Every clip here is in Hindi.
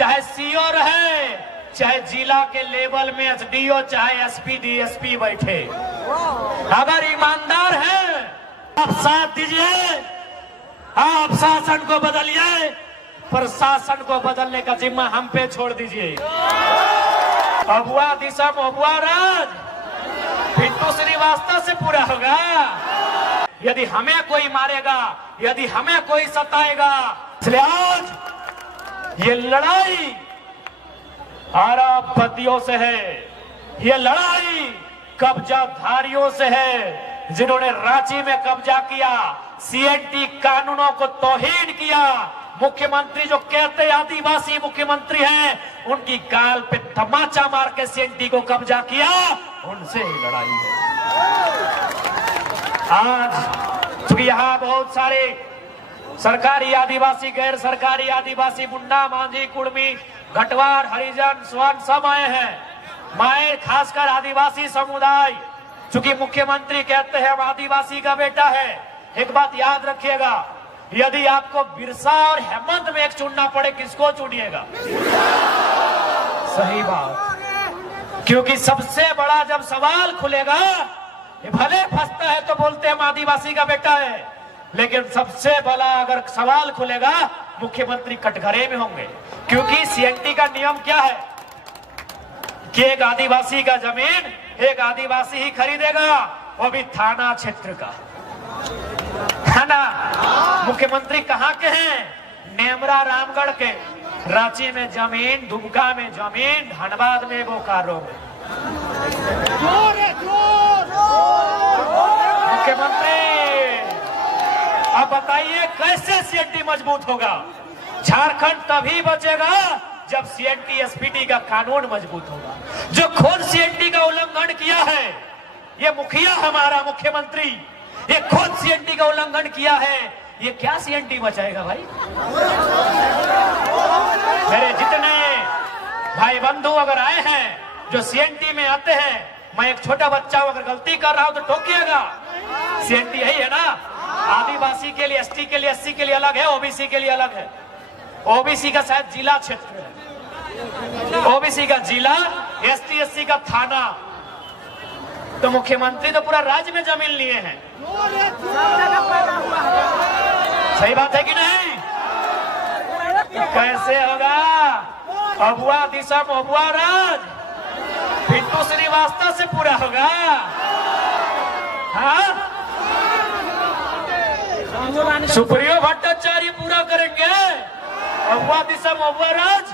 चाहे सीओ रहे, चाहे जिला के लेवल में एसडीओ, चाहे एसपी डीएसपी बैठे, अगर ईमानदार है आप साथ दीजिए, आप शासन को बदलिए, प्रशासन को बदलने का जिम्मा हम पे छोड़ दीजिए। अबुआ दिशा अबुआ राज पिंटू श्रीवास्तव से पूरा होगा। यदि हमें कोई मारेगा, यदि हमें कोई सताएगा, इसलिए आज ये लड़ाई अरबपतियों से है, ये लड़ाई कब्जाधारियों से है, जिन्होंने रांची में कब्जा किया, सीएनटी कानूनों को तौहीन किया। मुख्यमंत्री जो कहते आदिवासी मुख्यमंत्री हैं, उनकी गाल पे तमाचा मार के सीएनटी को कब्जा किया, उनसे ही लड़ाई है। आज चूंकि यहाँ बहुत सारे सरकारी आदिवासी, गैर सरकारी आदिवासी, मुंडा, मांझी, कुड़मी, घटवार, हरिजन, स्वर्ण सब आए हैं। मैं खासकर आदिवासी समुदाय, चूंकि मुख्यमंत्री कहते हैं हम आदिवासी का बेटा है, एक बात याद रखिएगा, यदि आपको बिरसा और हेमंत में एक चुनना पड़े, किसको चुनिएगा? सही बात, क्योंकि सबसे बड़ा जब सवाल खुलेगा, ये भले फंसता है तो बोलते हैं हम आदिवासी का बेटा है, लेकिन सबसे बड़ा अगर सवाल खुलेगा, मुख्यमंत्री कटघरे में होंगे। क्योंकि सीएनटी का नियम क्या है कि एक आदिवासी का जमीन एक आदिवासी ही खरीदेगा, वो भी थाना क्षेत्र का, है ना। मुख्यमंत्री कहाँ के हैं? नेमरा रामगढ़ के। रांची में जमीन, दुमका में जमीन, धनबाद में, बोकारो में। मुख्यमंत्री अब बताइए कैसे सीएनटी मजबूत होगा? झारखंड तभी बचेगा जब सीएनटी एसपीटी का कानून मजबूत होगा। जो खुद सीएनटी का उल्लंघन किया है, ये मुखिया हमारा मुख्यमंत्री, ये खुद सीएनटी का उल्लंघन किया है, ये क्या सीएनटी बचाएगा भाई? मेरे जितने भाई बंधु अगर आए हैं जो सीएनटी में आते हैं, मैं एक छोटा बच्चा हूं, अगर गलती कर रहा हूं तो टोकिएगा। सीएनटी यही है ना, आदिवासी के लिए, एसटी के लिए, एससी के लिए अलग है, ओबीसी के लिए अलग है। ओबीसी का शायद जिला क्षेत्र है, ओबीसी का जिला, एसटी एससी का थाना। तो मुख्यमंत्री तो पूरा राज्य में जमीन लिए हैं। सही बात है कि नहीं? कैसे होगा? अबुआ दिशा अबुआ राज पिंटू श्रीवास्तव से पूरा होगा? हाँ, सुप्रियो भट्टाचार्य पूरा करेंगे, अबुआ दिशा अबुआ राज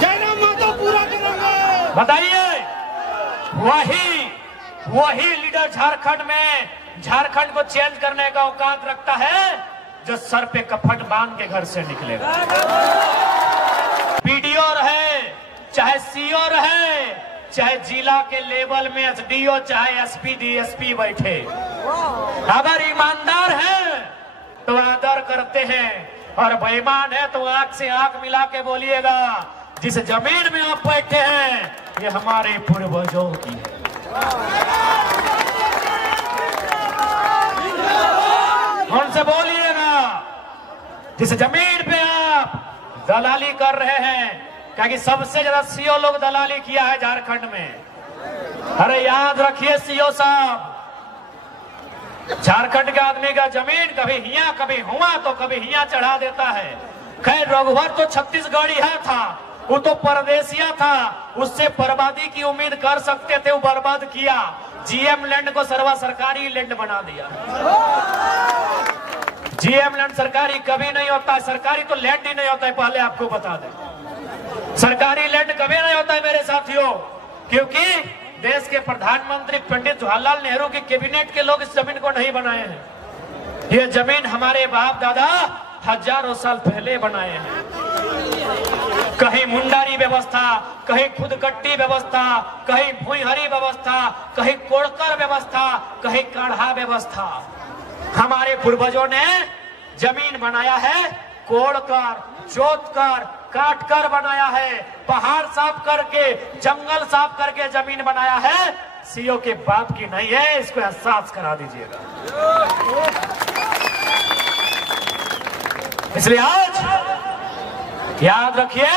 जयराम माता पूरा करेंगे। बताइए, वही लीडर झारखंड में झारखंड को चेंज करने का औकात रखता है, जो सर पे कफन बांध के घर से निकलेगा। पीडीओ रहे, चाहे सीओ रहे, चाहे जिला के लेवल में एसडीओ, चाहे एसपी डीएसपी बैठे, अगर ईमानदार है तो आदर करते हैं, और बेईमान है तो आंख से आंख मिला के बोलिएगा, जिस जमीन में आप बैठे हैं ये हमारे पूर्वजों की है। उनसे बोलिएगा, जिस जमीन पे आप दलाली कर रहे हैं, क्योंकि सबसे ज्यादा सीओ लोग दलाली किया है झारखंड में। अरे याद रखिए सीओ साहब, झारखंड के आदमी का जमीन कभी हिया कभी हुआ तो कभी हिया चढ़ा देता है। खैर रघुवर तो छत्तीसगढ़ी है था, वो तो परदेसिया था, उससे बर्बादी की उम्मीद कर सकते थे, वो बर्बाद किया। जीएम लैंड को सर्वा सरकारी लैंड बना दिया। जीएम लैंड सरकारी कभी नहीं होता है, सरकारी तो लैंड ही नहीं होता है, पहले आपको बता दें। सरकारी लैंड कभी नहीं होता है मेरे साथियों, क्योंकि देश के प्रधानमंत्री पंडित जवाहरलाल नेहरू के कैबिनेट के लोग इस जमीन को नहीं बनाए हैं। ये जमीन हमारे बाप दादा हजारों साल पहले बनाए हैं। कहीं मुंडारी व्यवस्था, कहीं खुदकट्टी व्यवस्था, कहीं भुईहरी व्यवस्था, कहीं कोड़कर व्यवस्था, कहीं काढ़ा व्यवस्था। हमारे पूर्वजों ने जमीन बनाया है, कोड़कर, जोतकर, काटकर बनाया है, पहाड़ साफ करके, जंगल साफ करके जमीन बनाया है। सीओ के बाप की नहीं है, इसको एहसास करा दीजिएगा। इसलिए आज याद रखिए,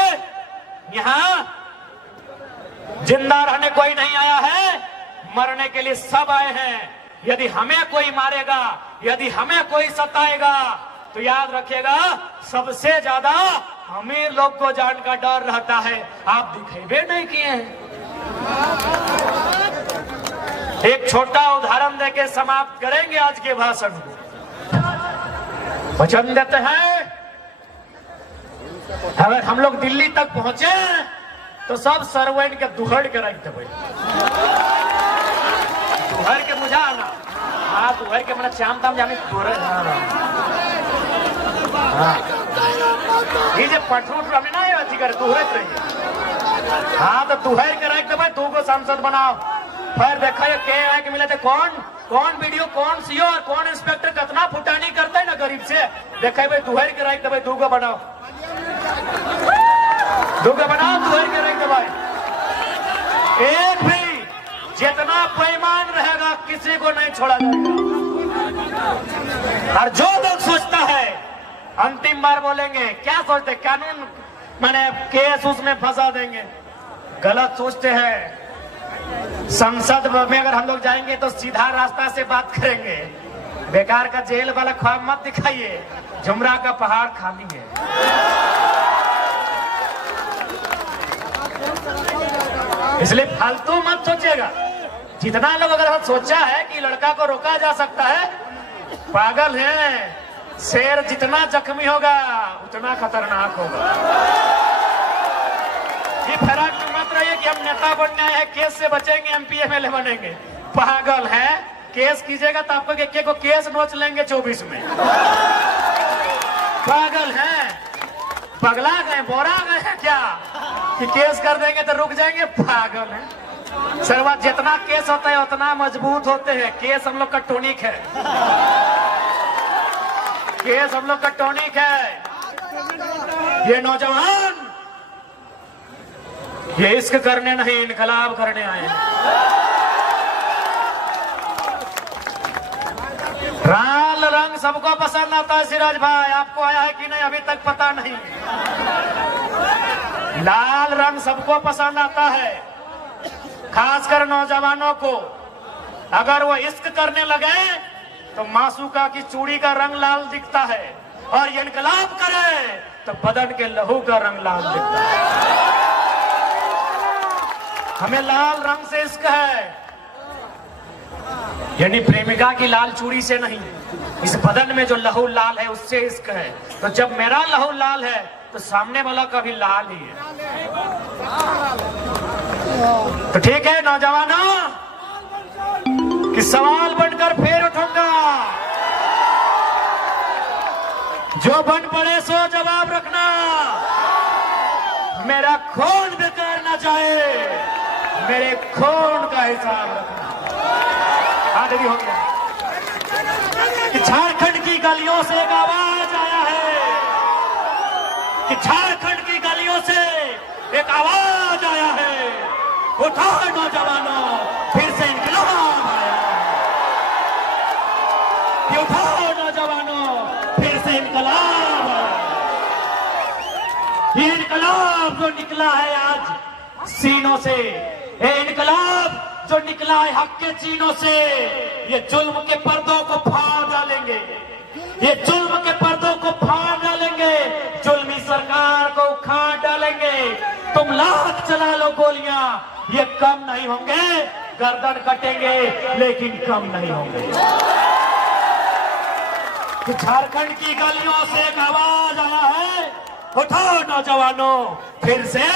यहां जिंदा रहने कोई नहीं आया है, मरने के लिए सब आए हैं। यदि हमें कोई मारेगा, यदि हमें कोई सताएगा, तो याद रखिएगा सबसे ज्यादा अमीर लोग को जान का डर रहता है। आप दिखेबे नहीं किए हैं। एक छोटा उदाहरण देके समाप्त करेंगे आज के भाषण को। वचन देते हैं, अगर हम लोग दिल्ली तक पहुंचे तो सब सर्वेंट के दुहड़ के रख देवे। दुहड़ के बुझा ना, हाँ दुहड़ के मैंने चाम ताम जाने दुहड़ ये जो पटरूट रहे ना, ये अच्छी कर दुहड़त रही। हाँ तो दुहड़ के रख देवे, दो को सांसद बनाओ। फिर देखा ये के है कि मिले थे कौन वीडियो, कौन सीओ और कौन इंस्पेक्टर कितना फुटानी करते है ना गरीब से। देखा भाई दुहड़ के रख देवे, दो को बनाओ, दो को बनाओ, दुहड़ के रख देवे। एक भी जितना बेईमान रहेगा किसी को नहीं छोड़ा जाएगा। और जो लोग सोचता है अंतिम बार बोलेंगे, क्या सोचते कानून माने केस उसमें फंसा देंगे, गलत सोचते हैं। संसद में अगर हम लोग जाएंगे तो सीधा रास्ता से बात करेंगे। बेकार का जेल वाला ख्वाब मत दिखाइए, जुमरा का पहाड़ खाली है। इसलिए फालतू मत सोचिएगा। जितना लोग अगर सोचा है कि लड़का को रोका जा सकता है, पागल है। शेर जितना जख्मी होगा उतना खतरनाक होगा। ये फराक मत रहिए कि हम नेता बनने आए हैं, केस से बचेंगे, एमपी एमएलए बनेंगे। पागल है, केस कीजिएगा तो आपको एक को केस नोच लेंगे 24 में। पागल है, पगला गए, बोरा गए हैं क्या कि केस कर देंगे तो रुक जाएंगे? पागल है। सर्वा जितना केस होता है उतना मजबूत होते हैं। केस हम लोग का टॉनिक है, केस हम लोग का टॉनिक है। ये नौजवान ये इश्क करने नहीं, इनकलाब करने आए हैं। लाल रंग सबको पसंद आता है सिराज भाई, आपको आया है कि नहीं अभी तक पता नहीं। लाल रंग सबको पसंद आता है, खासकर नौजवानों को। अगर वो इश्क करने लगे तो मासूका की चूड़ी का रंग लाल दिखता है, और इनकलाब करे तो बदन के लहू का रंग लाल दिखता है। हमें लाल रंग से इश्क है, यानी प्रेमिका की लाल चूड़ी से नहीं, इस बदन में जो लहू लाल है उससे इश्क है। तो जब मेरा लहू लाल है तो सामने वाला का भी लाल ही है। तो ठीक है नौजवानों, कि सवाल बनकर फिर उठूंगा। जो बन पड़े सो जवाब रखना, मेरा खून बेकार ना जाए, मेरे खून का हिसाब रखना। आदमी हो गया कि झारखंड की गलियों से एक आवाज आया है, कि झारखंड की गलियों से एक आवाज आया है, उठाओ नौजवानों फिर से इनकलाब आया है। उठाओ नौजवानों फिर से इनकलाब आया। ये इनकलाब जो निकला है आज सीनों से, ये इनकलाब जो निकला है हक के चीनों से, ये जुल्म के पर्दों को फाड़ डालेंगे, ये जुल्म के पर्दों को फाड़ डालेंगे, जुल्मी सरकार को उखाड़ डालेंगे। तुम लाख चला लो गोलियां, ये कम नहीं होंगे। गर्दन कटेंगे लेकिन कम नहीं होंगे। कि झारखंड की गलियों से एक आवाज आया है, उठाओ नौजवानों फिर से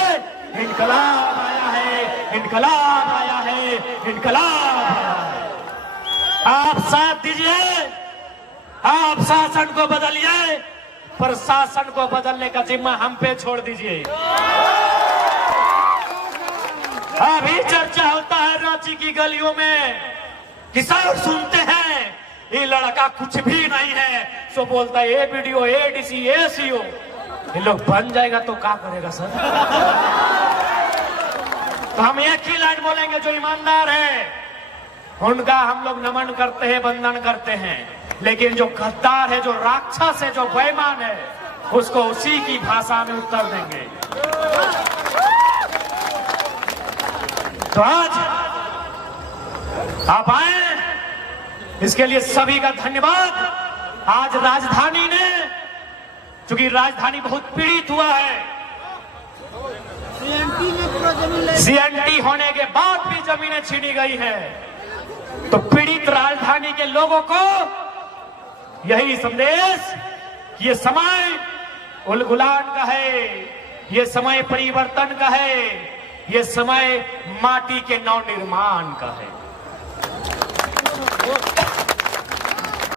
इनकलाब आया है, इनकलाब आया है, इनकलाब आया है। आप साथ दीजिए, आप शासन को बदलिए, प्रशासन को बदलने का जिम्मा हम पे छोड़ दीजिए। अभी चर्चा होता है रांची की गलियों में, किसान सुनते हैं ये लड़का कुछ भी नहीं है, सो बोलता है ए वीडियो, ए डीसी, ए सीओ। ये लोग बन जाएगा तो क्या करेगा सर? तो हम एक ही लाइन बोलेंगे, जो ईमानदार है उनका हम लोग नमन करते हैं, वंदन करते हैं। लेकिन जो गद्दार है, जो राक्षस है, जो बेईमान है, उसको उसी की भाषा में उत्तर देंगे। तो आज आप आए, इसके लिए सभी का धन्यवाद। आज राजधानी ने, चूंकि राजधानी बहुत पीड़ित हुआ है, सीएनटी होने के बाद भी जमीनें छीनी गई है, तो पीड़ित राजधानी के लोगों को यही संदेश कि ये समय उलगुलान का है, ये समय परिवर्तन का है, ये समय माटी के नव निर्माण का है।